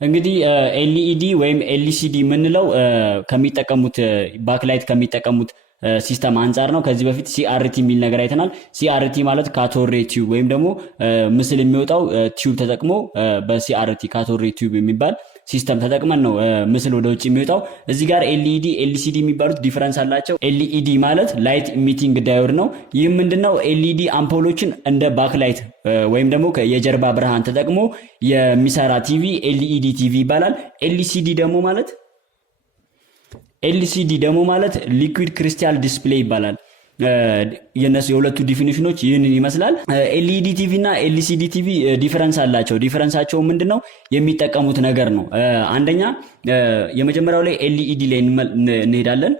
እንግዲህ ኤልኢዲ ወይም ኤልሲዲ የምንለው ከሚጠቀሙት ባክላይት ከሚጠቀሙት ሲስተም አንፃር ነው። ከዚህ በፊት ሲአርቲ የሚል ነገር አይተናል። ሲአርቲ ማለት ካቶድ ሬይ ቲዩብ ወይም ደግሞ ምስል የሚወጣው ቲዩብ ተጠቅሞ በሲአርቲ ካቶድ ሬይ ቲዩብ የሚባል ሲስተም ተጠቅመን ነው ምስል ወደ ውጭ የሚወጣው። እዚህ ጋር ኤልኢዲ ኤልሲዲ የሚባሉት ዲፈረንስ አላቸው። ኤልኢዲ ማለት ላይት ኢሚቲንግ ዳዮድ ነው። ይህ ምንድነው? ኤልኢዲ አምፖሎችን እንደ ባክላይት ወይም ደግሞ የጀርባ ብርሃን ተጠቅሞ የሚሰራ ቲቪ ኤልኢዲ ቲቪ ይባላል። ኤልሲዲ ደግሞ ማለት ሊኩዊድ ክሪስታል ዲስፕሌይ ይባላል። የነሱ የሁለቱ ዲፊኒሽኖች ይህንን ይመስላል። ኤልኢዲ ቲቪ እና ኤልሲዲ ቲቪ ዲፈረንስ አላቸው። ዲፈረንሳቸው ምንድነው? የሚጠቀሙት ነገር ነው። አንደኛ የመጀመሪያው ላይ ኤልኢዲ ላይ እንሄዳለን።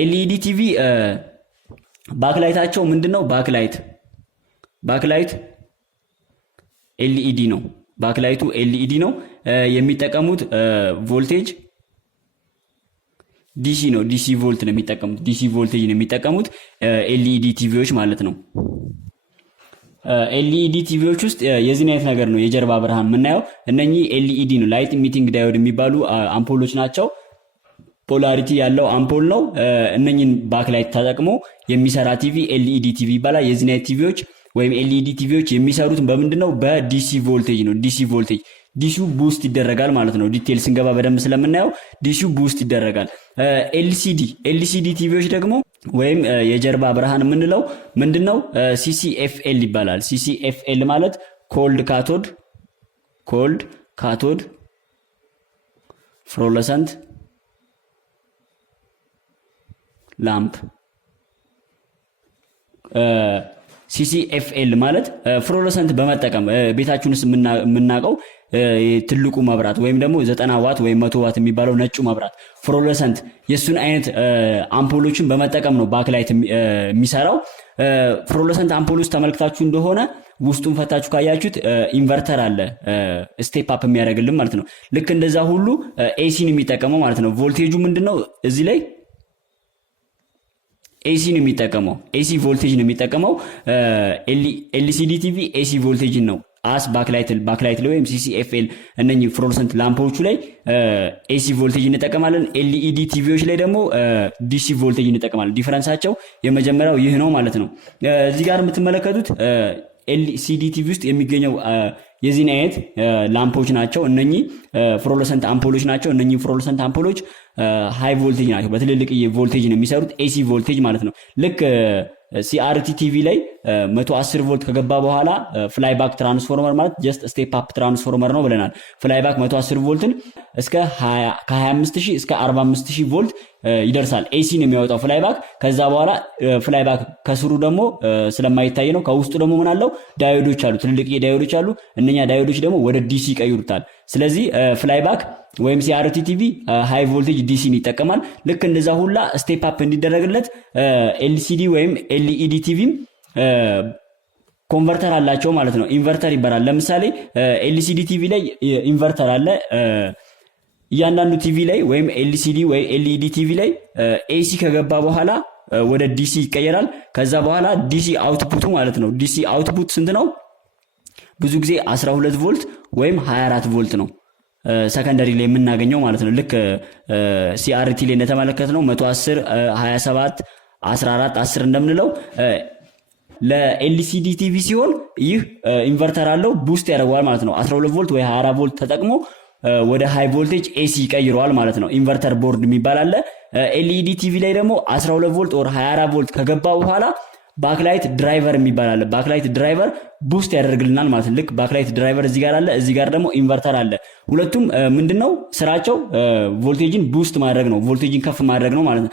ኤልኢዲ ቲቪ ባክላይታቸው ምንድነው? ባክላይት ኤልኢዲ ነው። ባክላይቱ ኤልኢዲ ነው። የሚጠቀሙት ቮልቴጅ ዲሲ ነው። ዲሲ ቮልት ነው የሚጠቀሙት። ዲሲ ቮልቴጅ ነው የሚጠቀሙት ኤልኢዲ ቲቪዎች ማለት ነው። ኤልኢዲ ቲቪዎች ውስጥ የዚህ አይነት ነገር ነው የጀርባ ብርሃን የምናየው። እነኚህ ኤልኢዲ ነው፣ ላይት ኢሚቲንግ ዳዮድ የሚባሉ አምፖሎች ናቸው። ፖላሪቲ ያለው አምፖል ነው። እነኚህን ባክላይት ተጠቅሞ የሚሰራ ቲቪ ኤልኢዲ ቲቪ ይባላል። የዚህ አይነት ቲቪዎች ወይም ኤልኢዲ ቲቪዎች የሚሰሩት በምንድነው? በዲሲ ቮልቴጅ ነው። ዲሲ ቮልቴጅ ዲሲው ቡስት ይደረጋል ማለት ነው። ዲቴል ስንገባ በደንብ ስለምናየው ዲሲው ቡስት ይደረጋል። ኤልሲዲ ቲቪዎች ደግሞ ወይም የጀርባ ብርሃን የምንለው ምንድነው? ሲሲኤፍኤል ይባላል። ሲሲኤፍኤል ማለት ኮልድ ካቶድ ፍሎረሰንት ላምፕ ሲሲኤፍኤል ማለት ፍሎረሰንት በመጠቀም ቤታችሁንስ የምናውቀው ትልቁ መብራት ወይም ደግሞ 90 ዋት ወይም 100 ዋት የሚባለው ነጩ መብራት ፍሎረሰንት የሱን አይነት አምፖሎችን በመጠቀም ነው ባክላይት የሚሰራው። ፍሎረሰንት አምፖል ውስጥ ተመልክታችሁ እንደሆነ ውስጡን ፈታችሁ ካያችሁት ኢንቨርተር አለ ስቴፕ አፕ የሚያደርግልን ማለት ነው። ልክ እንደዛ ሁሉ ኤሲን የሚጠቀመው ማለት ነው። ቮልቴጁ ምንድነው? እዚህ ላይ ኤሲ ነው የሚጠቀመው። ኤሲ ቮልቴጅ ነው የሚጠቀመው። ኤልሲዲ ቲቪ ኤሲ ቮልቴጅን ነው አስ ባክላይት ላይ ወይም ሲሲኤፍኤል እነኚህ ፍሎረሰንት ላምፖቹ ላይ ኤሲ ቮልቴጅ እንጠቀማለን። ኤልኢዲ ቲቪዎች ላይ ደግሞ ዲሲ ቮልቴጅ እንጠቀማለን። ዲፈረንሳቸው የመጀመሪያው ይህ ነው ማለት ነው። እዚህ ጋር የምትመለከቱት ኤልሲዲ ቲቪ ውስጥ የሚገኘው የዚህ አይነት ላምፖች ናቸው። እነኚህ ፍሎረሰንት አምፖሎች ናቸው። እነኚህ ፍሎረሰንት አምፖሎች ሃይ ቮልቴጅ ናቸው። በትልልቅ ቮልቴጅ ነው የሚሰሩት፣ ኤሲ ቮልቴጅ ማለት ነው። ልክ ሲአርቲ ቲቪ ላይ 110 ቮልት ከገባ በኋላ ፍላይ ባክ ትራንስፎርመር ማለት ጀስት ስቴፕ አፕ ትራንስፎርመር ነው ብለናል። ፍላይ ባክ 110 ቮልትን እስከ 25000 እስከ 45000 ቮልት ይደርሳል። ኤሲ ነው የሚያወጣው ፍላይ ባክ። ከዛ በኋላ ፍላይ ባክ ከስሩ ደግሞ ስለማይታይ ነው። ከውስጡ ደግሞ ምን አለው? ዳዮዶች አሉ፣ ትልልቅ ዳዮዶች አሉ። እነኛ ዳዮዶች ደግሞ ወደ ዲሲ ይቀይሩታል። ስለዚህ ፍላይ ባክ ወይም ሲአርቲ ቲቪ ሃይ ቮልቴጅ ዲሲን ይጠቀማል። ልክ እንደዛ ሁላ ስቴፕ አፕ እንዲደረግለት ኤልሲዲ ወይም ኤልኢዲ ቲቪም ኮንቨርተር አላቸው ማለት ነው። ኢንቨርተር ይባላል። ለምሳሌ ኤልሲዲ ቲቪ ላይ ኢንቨርተር አለ። እያንዳንዱ ቲቪ ላይ ወይም ኤልሲዲ ወይ ኤልኢዲ ቲቪ ላይ ኤሲ ከገባ በኋላ ወደ ዲሲ ይቀየራል። ከዛ በኋላ ዲሲ አውትፑቱ ማለት ነው። ዲሲ አውትፑት ስንት ነው? ብዙ ጊዜ 12 ቮልት ወይም 24 ቮልት ነው ሰከንደሪ ላይ የምናገኘው ማለት ነው። ልክ ሲአርቲ ላይ እንደተመለከትነው 110 27 14 10 እንደምንለው ለኤልሲዲ ቲቪ ሲሆን ይህ ኢንቨርተር አለው፣ ቡስት ያደርገዋል ማለት ነው። 12 ቮልት ወይ 24 ቮልት ተጠቅሞ ወደ ሃይ ቮልቴጅ ኤሲ ይቀይረዋል ማለት ነው። ኢንቨርተር ቦርድ የሚባል አለ። ኤልኢዲ ቲቪ ላይ ደግሞ 12 ቮልት ኦር 24 ቮልት ከገባ በኋላ ባክላይት ድራይቨር የሚባል አለ። ባክላይት ድራይቨር ቡስት ያደርግልናል ማለት ነው። ልክ ባክላይት ድራይቨር እዚህ ጋር አለ፣ እዚህ ጋር ደግሞ ኢንቨርተር አለ። ሁለቱም ምንድነው ስራቸው? ቮልቴጅን ቡስት ማድረግ ነው፣ ቮልቴጅን ከፍ ማድረግ ነው ማለት ነው።